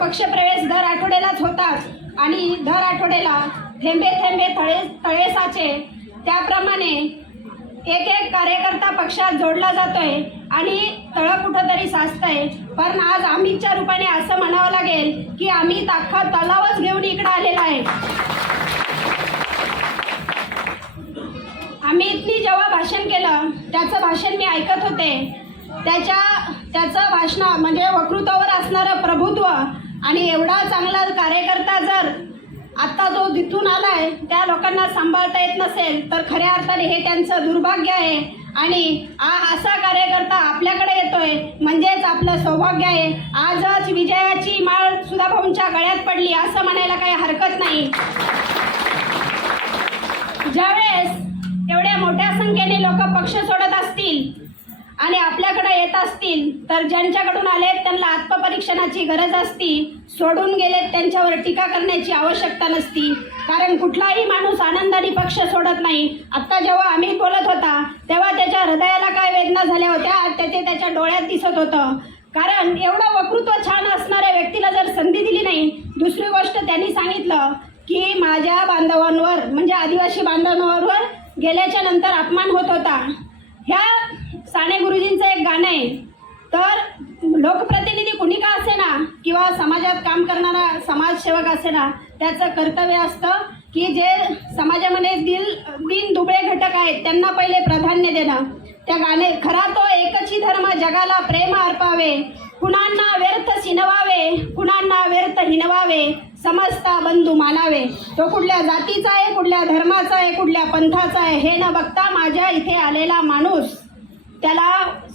पक्षप्रवेश दर आठवड्यालाच होतात. आणि दर आठवड्याला थेंबे थेंबे तळे तळे साचे त्याप्रमाणे एक एक कार्यकर्ता पक्षात जोडला जातोय आणि तळं कुठंतरी साचतंय. पण आज अमितच्या रूपाने असं म्हणावं लागेल की आम्ही अख्खा तलावच घेऊन इकडं आलेला आहे. अमितनी जेव्हा भाषण केलं त्याचं भाषण मी ऐकत होते. त्याच्या त्याचं भाषण म्हणजे वक्तृत्वावर असणारं प्रभुत्व आणि एवढा चांगला कार्यकर्ता जर आत्ता जो जिथून आलाय त्या लोकांना सांभाळता येत नसेल तर खऱ्या अर्थाने हे त्यांचं दुर्भाग्य आहे. आणि आ असा कार्यकर्ता आपल्याकडे येतोय म्हणजेच आपलं सौभाग्य आहे. आजच विजयाची माळ सुद्धा भाऊंच्या गळ्यात पडली असं म्हणायला काही हरकत नाही. ज्यावेळेस एवढ्या मोठ्या संख्येने लोक पक्ष सोडत असतील आणि आपल्याकडे येत असतील तर ज्यांच्याकडून आले त्यांना आत्मपरीक्षणाची गरज असती. सोडून गेलेत त्यांच्यावर टीका करण्याची आवश्यकता नसती. कारण कुठलाही माणूस आनंदाने पक्ष सोडत नाही. आत्ता जेव्हा आम्ही बोलत होता तेव्हा त्याच्या हृदयाला काय वेदना झाल्या होत्या त्याचे त्याच्या डोळ्यात दिसत होतं. कारण एवढं वक्तृत्व छान असणाऱ्या व्यक्तीला जर संधी दिली नाही दुसरी गोष्ट त्यांनी सांगितलं की माझ्या बांधवांवर म्हणजे आदिवासी बांधवांवर गेल्याच्यानंतर अपमान होत होता. ह्या साने गुरुजींचं एक गाणं आहे. तर लोकप्रतिनिधी कुणी का असेना किंवा समाजात काम करणारा समाजसेवक असेना त्याचं कर्तव्य असतं की जे समाजामध्ये दिल दिन दुबळे घटक आहेत त्यांना पहिले प्राधान्य देणं. त्या गाणे खरा तो एकची धर्म जगाला प्रेम अर्पावे. कुणांना व्यर्थ सिनवावे कुणांना व्यर्थ हिनवावे समजता बंधू मानावे. तो कुठल्या जातीचा आहे कुठल्या धर्माचा आहे कुठल्या पंथाचा आहे हे न बघता माझ्या इथे आलेला माणूस त्याला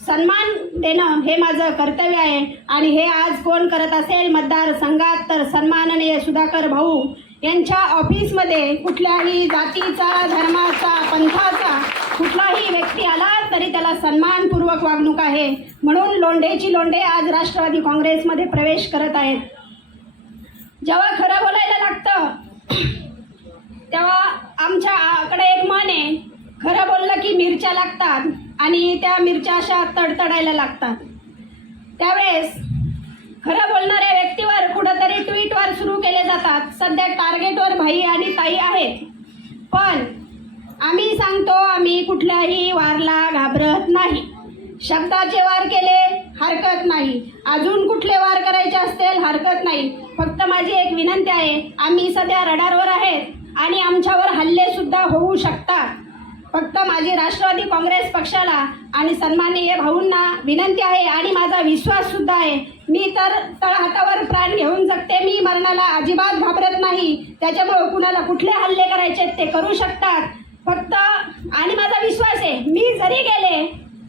सन्मान देणं हे माझं कर्तव्य आहे. आणि हे आज कोण करत असेल मतदारसंघात तर सन्माननीय सुधाकर भाऊ यांच्या ऑफिसमध्ये कुठल्याही जातीचा धर्माचा पंथाचा कुठलाही व्यक्ती आला तरी त्याला सन्मानपूर्वक वागणूक आहे. म्हणून लोंढेची लोंढे आज राष्ट्रवादी काँग्रेसमध्ये प्रवेश करत आहेत. जेव्हा खरं बोलायला लागतं तेव्हा आमच्याकडे एक मन आहे खरं बोललं की मिरच्या लागतात. आणि त्या मिरच्या अशा तडतडायला लागतात. त्यावेळेस खरं बोलणाऱ्या व्यक्तीवर कुठंतरी ट्विटवर सुरू केले जातात. सध्या टार्गेटवर भाई आणि ताई आहेत. पण आम्ही सांगतो आम्ही कुठल्याही वारला घाबरत नाही. शब्दाचे वार केले हरकत नाही. अजून कुठले वार करायचे असतील हरकत नाही. फक्त माझी एक विनंती आहे आम्ही सध्या रडारवर आहेत आणि आमच्यावर हल्ले सुद्धा होऊ शकतात. फक्त माझी राष्ट्रवादी काँग्रेस पक्षाला आणि सन्माननीय भाऊंना विनंती आहे आणि माझा विश्वास सुद्धा आहे. मी तर तळहातावर प्राण घेऊन जगते मी मरणाला अजिबात घाबरत नाही. त्याच्यामुळे कुणाला कुठले हल्ले करायचे ते करू शकतात. फक्त आणि माझा विश्वास आहे मी जरी गेले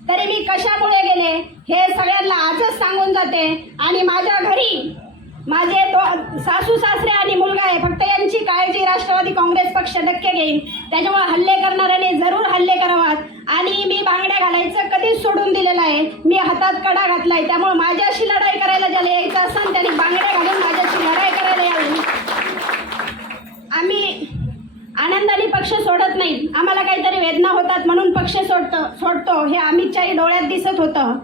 तरी मी कशामुळे गेले हे सगळ्यांना आजच सांगून जाते. आणि माझ्या घरी माझे दो सासू सासरे आणि मुलगा आहे फक्त पाहिजे राष्ट्रवादी काँग्रेस पक्ष नक्की घेईल त्याच्यामुळे हल्ले करणाऱ्याने जरूर हल्ले करावात. आणि मी बांगड्या घालायचं कधीच सोडून दिलेलं आहे. मी हातात कडा घातलाय. त्यामुळे माझ्याशी लढाई करायला ज्याला यायचं असेल त्याने बांगड्या घालून माझ्याशी लढाई करायला यावी. आम्ही आनंदाने पक्ष सोडत नाही. आम्हाला काहीतरी वेदना होतात म्हणून पक्ष सोडतो सोडतो. हे अमितच्याही डोळ्यात दिसत होतं.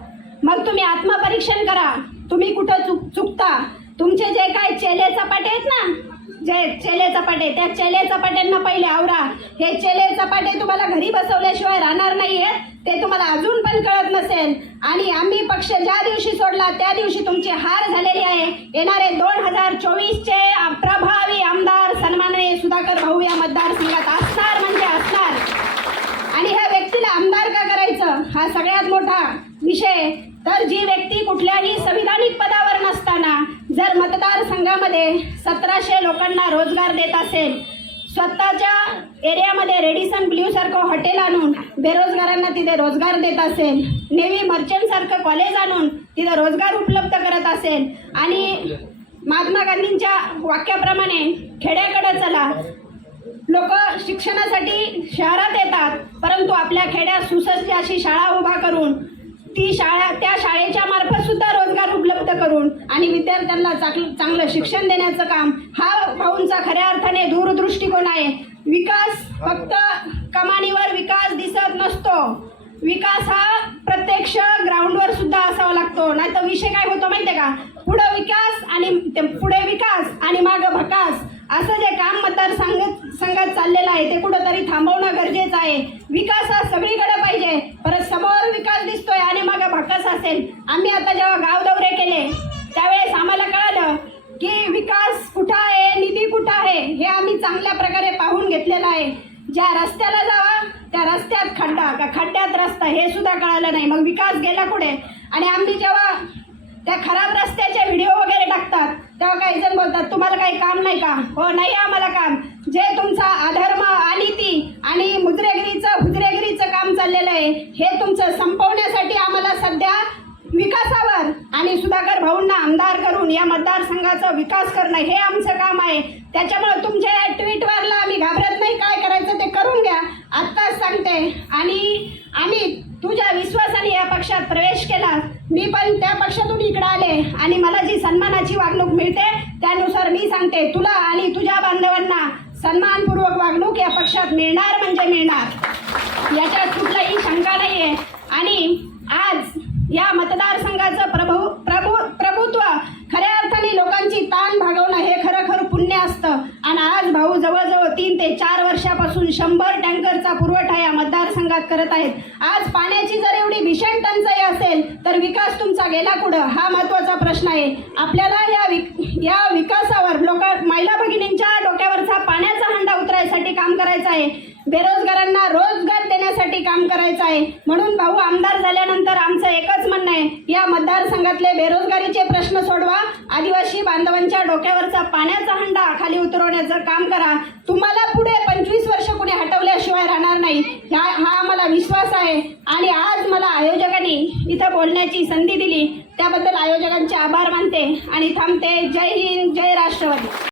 मग तुम्ही आत्मपरीक्षण करा. तुम्ही कुठं चुक चुकता? तुमचे जे काय चेले चपाटे आहेत ना जे चेले चपाटे त्या चेले चपाट्यांना पहिले आवरा. हे चेले चपाटे तुम्हाला घरी बसवल्याशिवाय राहणार नाही आहेत ते तुम्हाला अजून पण कळत नसेल. आणि आम्ही पक्ष ज्या दिवशी सोडला त्या दिवशी तुमची हार झालेली आहे. येणारे दोन हजार चोवीसचे प्रभावी आमदार सन्माननीय सुधाकर भाऊ या मतदारसंघात असणार म्हणजे असणार. आणि ह्या व्यक्तीला आमदार का करायचं? हा सगळ्यात मोठा विषय. तर जी व्यक्ती कुठल्याही संविधानिक पद मतदारसंघामध्ये सतराशे लोकांना रोजगार देत असेल. स्वतःच्या एरियामध्ये रेडिसन ब्ल्यू सारखं हॉटेल आणून बेरोजगारांना तिथे रोजगार देत असेल. नेव्ही मर्चंट सारखं कॉलेज आणून तिथे रोजगार उपलब्ध करत असेल. आणि महात्मा गांधींच्या वाक्याप्रमाणे खेड्याकडे चला. लोक शिक्षणासाठी शहरात येतात परंतु आपल्या खेड्यात सुसज्ज अशी शाळा उभा करून ती शाळा त्या शाळेच्या मार्फत सुद्धा रोज उपलब्ध करून आणि विद्यार्थ्यांना चांगलं चांगलं शिक्षण देण्याचं काम हा भाऊंचा खऱ्या अर्थाने दूरदृष्टिकोन आहे. विकास फक्त कमानीवर विकास दिसत नसतो. विकास हा प्रत्यक्ष ग्राउंडवर सुद्धा असावा लागतो. नाही तर विषय काय होतो माहितीये का? पुढं विकास आणि ते पुढे विकास आणि मागं भकास. असं जे काम मतदार सांगत संघात चाललेलं आहे. ते कुठंतरी थांबवणं गरजेचं आहे. विकास हा सगळीकडे पाहिजे. परत समोर विकास दिसतोय आणि मागं भकास असेल. आम्ही आता जेव्हा गाव दौरे केले त्यावेळेस आम्हाला कळालं की विकास कुठं आहे निधी कुठं आहे हे आम्ही चांगल्या प्रकारे पाहून घेतलेलं आहे. ज्या रस्त्याला जावा त्या रस्त्यात खड्डा का खड्ड्यात रस्ता हे सुद्धा कळालं नाही. मग विकास गेला कुठे? आणि आम्ही जेव्हा त्या खराब रस्त्याचे व्हिडिओ वगैरे टाकतात तेव्हा काही जण बोलतात तुम्हाला काही काम नाही का? हो नाही आम्हाला काम. जे तुमचा अधर्म अनिती आणि मुजरेगिरीचं हुजरेगिरीचं काम चाललेलं आहे हे तुमचं संपवण्यासाठी आम्हाला सध्या विकासावर आणि सुधाकर भाऊंना आमदार करून या मतदारसंघाचा विकास करणं हे आमचं काम आहे. त्याच्यामुळे तुमच्या या ट्विटवरला आम्ही घाबरत नाही. काय करायचं ते करून घ्या. आत्ताच सांगते. आणि आम्ही तुझ्या विश्वासाने या पक्षात प्रवेश केला. मी पण त्या पक्षातून इकडे आले आणि मला जी सन्मानाची वागणूक मिळते त्यानुसार मी सांगते. तुला आणि तुझ्या बांधवांना सन्मानपूर्वक वागणूक या पक्षात मिळणार म्हणजे मिळणार. याच्यात कुठलाही शंका नाही आहे आणि आज या मतदारसंघाचं प्रभू प्रभू प्रभुत्व खऱ्या अर्थाने लोकांची ताण भागवणं हे खरं खरं पुण्य असतं आणि आज भाऊ जवळजवळ तीन ते चार वर्षापासून शंभर टँकरचा पुरवठा या मतदारसंघात करत आहेत. आज पाण्याची जर एवढी भीषण टंचाई असेल तर विकास तुमचा गेला कुठं? हा महत्त्वाचा प्रश्न आहे. आपल्याला या विक या विकासावर लोक महिला भगिनींच्या डोक्यावरचा पाण्याचा हंडा उतरायसाठी काम करायचं आहे. बेरोजगारांना रोजगार देण्यासाठी काम करायचं आहे. म्हणून भाऊ आमदार झाल्यानंतर आमचं एकच म्हणणं आहे या मतदारसंघातले बेरोजगारीचे प्रश्न सोडवा. आदिवासी बांधवांच्या डोक्यावरचा पाण्याचा हंडा खाली उतरवण्याचं काम करा. तुम पुढे पंचवीस वर्ष कुणी हटवल्याशिवाय राहणार नाही ह्या हा आम्हाला विश्वास आहे आणि आज मला आयोजकांनी इथं बोलण्याची संधी दिली त्याबद्दल आयोजकांचे आभार मानते आणि थांबते. जय हिंद जय राष्ट्रवादी.